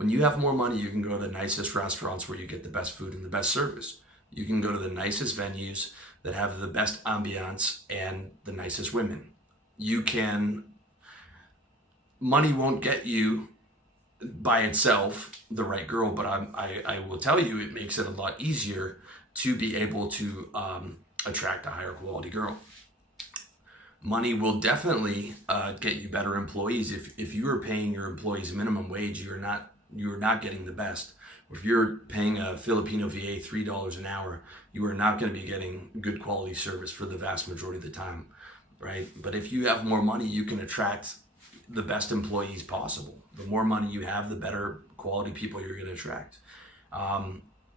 When you have more money, you can go to the nicest restaurants where you get the best food and the best service. You can go to the nicest venues that have the best ambiance and the nicest women. Money won't get you by itself the right girl, but I will tell you, it makes it a lot easier to be able to attract a higher quality girl. Money will definitely get you better employees. If you are paying your employees minimum wage, you're not getting the best. If you're paying a Filipino VA $3 an hour, you are not going to be getting good quality service for the vast majority of the time, right? But if you have more money, you can attract the best employees possible. The more money you have, the better quality people you're going to attract.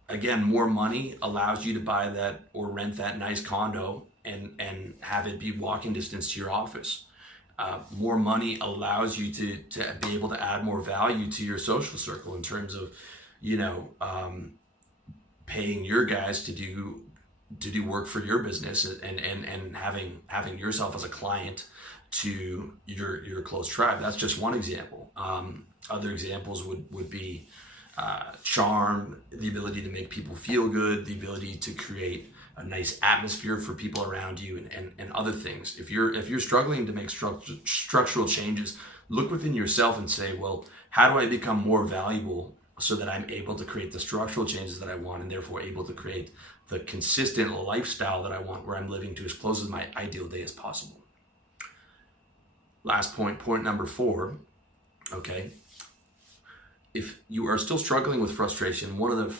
Again, more money allows you to buy that or rent that nice condo and have it be walking distance to your office. More money allows you to be able to add more value to your social circle in terms of, paying your guys to do work for your business and having yourself as a client to your close tribe. That's just one example. Other examples would be charm, the ability to make people feel good, the ability to create a nice atmosphere for people around you, and other things. If you're struggling to make structural changes, look within yourself and say, well, how do I become more valuable so that I'm able to create the structural changes that I want, and therefore able to create the consistent lifestyle that I want, where I'm living to as close as my ideal day as possible. Last point number 4, okay? If you are still struggling with frustration, one of the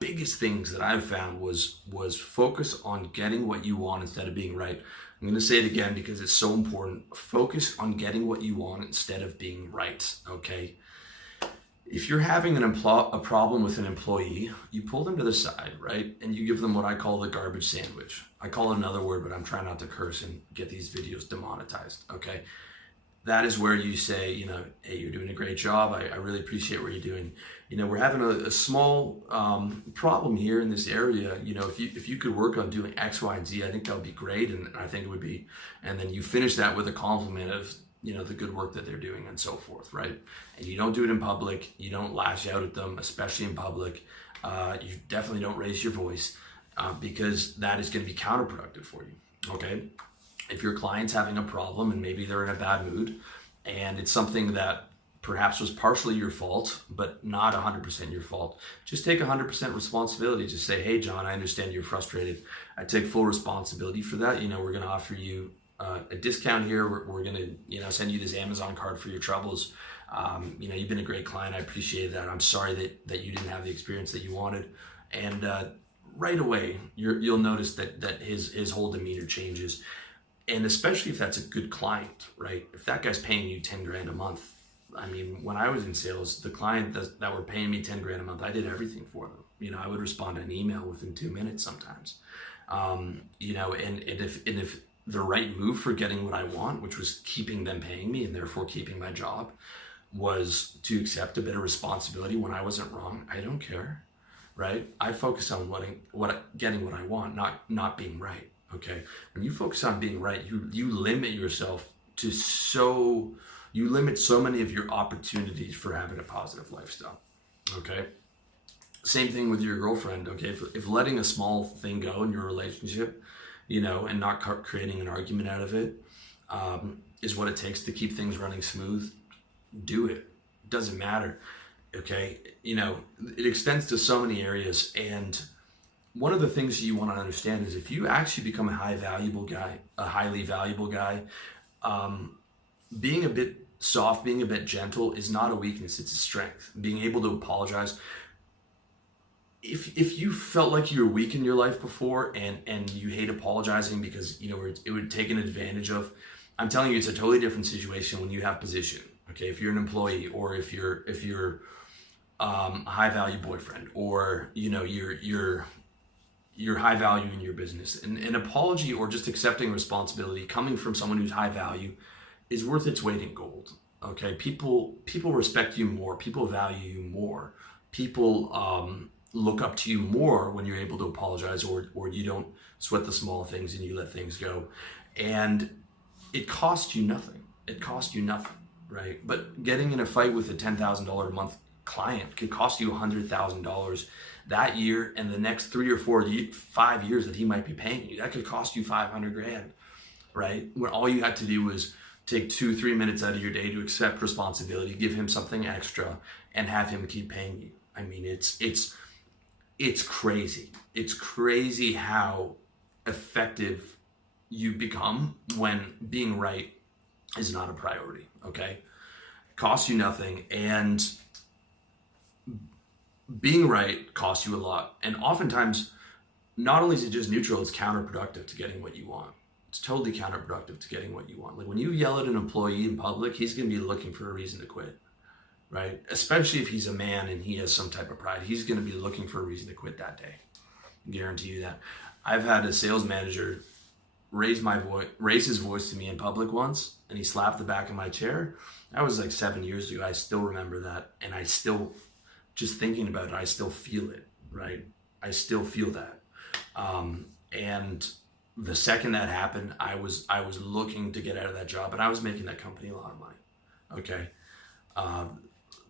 biggest things that I've found was focus on getting what you want instead of being right. I'm going to say it again because it's so important. Focus on getting what you want instead of being right, okay? If you're having a problem with an employee, you pull them to the side, right? And you give them what I call the garbage sandwich. I call it another word, but I'm trying not to curse and get these videos demonetized, okay? That is where you say, hey, you're doing a great job. I really appreciate what you're doing. We're having a small problem here in this area. If you could work on doing X, Y, and Z, I think that would be great. And I think it would be, and then you finish that with a compliment of, the good work that they're doing and so forth, right? And you don't do it in public. You don't lash out at them, especially in public. You definitely don't raise your voice because that is going to be counterproductive for you, okay? If your client's having a problem and maybe they're in a bad mood and it's something that perhaps was partially your fault, but not 100% your fault, just take 100% responsibility. Just say, hey, John, I understand you're frustrated. I take full responsibility for that. We're going to offer you a discount here. We're going to, send you this Amazon card for your troubles. You've been a great client. I appreciate that. I'm sorry that you didn't have the experience that you wanted. And right away, you'll notice that his whole demeanor changes. And especially if that's a good client, right? If that guy's paying you 10 grand a month. I mean, when I was in sales, the client that were paying me 10 grand a month, I did everything for them. I would respond to an email within 2 minutes sometimes. And if the right move for getting what I want, which was keeping them paying me and therefore keeping my job, was to accept a bit of responsibility when I wasn't wrong, I don't care, right? I focus on getting what I want, not being right. Okay, when you focus on being right, you limit yourself you limit so many of your opportunities for having a positive lifestyle. Okay, same thing with your girlfriend. Okay, if letting a small thing go in your relationship, and not creating an argument out of it, is what it takes to keep things running smooth, do it. It doesn't matter. Okay, it extends to so many areas. And one of the things you want to understand is if you actually become a highly valuable guy, being a bit soft, being a bit gentle is not a weakness, it's a strength. Being able to apologize. If you felt like you were weak in your life before and you hate apologizing because it would take an advantage of, I'm telling you, it's a totally different situation when you have position. Okay, if you're an employee, or if you're a high value boyfriend, or you're high value in your business. And an apology or just accepting responsibility coming from someone who's high value is worth its weight in gold. Okay, people respect you more, people value you more, people look up to you more when you're able to apologize, or you don't sweat the small things and you let things go. And it costs you nothing. Right? But getting in a fight with a $10,000 a month client could cost you $100,000 that year, and the next 3 or 4, 5 years that he might be paying you, that could cost you 500 grand, right? When all you had to do was take 2-3 minutes out of your day to accept responsibility, give him something extra, and have him keep paying you. I mean, it's crazy. It's crazy how effective you become when being right is not a priority, okay? Costs you nothing, and being right costs you a lot. And oftentimes, not only is it just neutral, it's counterproductive to getting what you want. It's totally counterproductive to getting what you want. Like when you yell at an employee in public, he's gonna be looking for a reason to quit, right? Especially if he's a man and he has some type of pride, he's gonna be looking for a reason to quit that day. I guarantee you that. I've had a sales manager raise his voice to me in public once, and he slapped the back of my chair. That was like 7 years ago. I still remember that, and I still, just thinking about it, I still feel it, right? I still feel that. And the second that happened, I was looking to get out of that job, and I was making that company a lot of money, okay?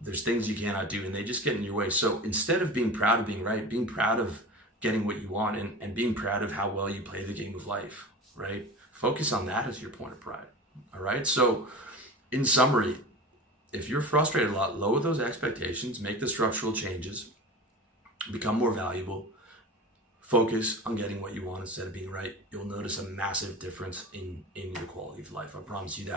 There's things you cannot do, and they just get in your way. So instead of being proud of being right, being proud of getting what you want, and being proud of how well you play the game of life, right? Focus on that as your point of pride, all right? So in summary, if you're frustrated a lot, lower those expectations, make the structural changes, become more valuable, focus on getting what you want instead of being right. You'll notice a massive difference in your quality of life. I promise you that.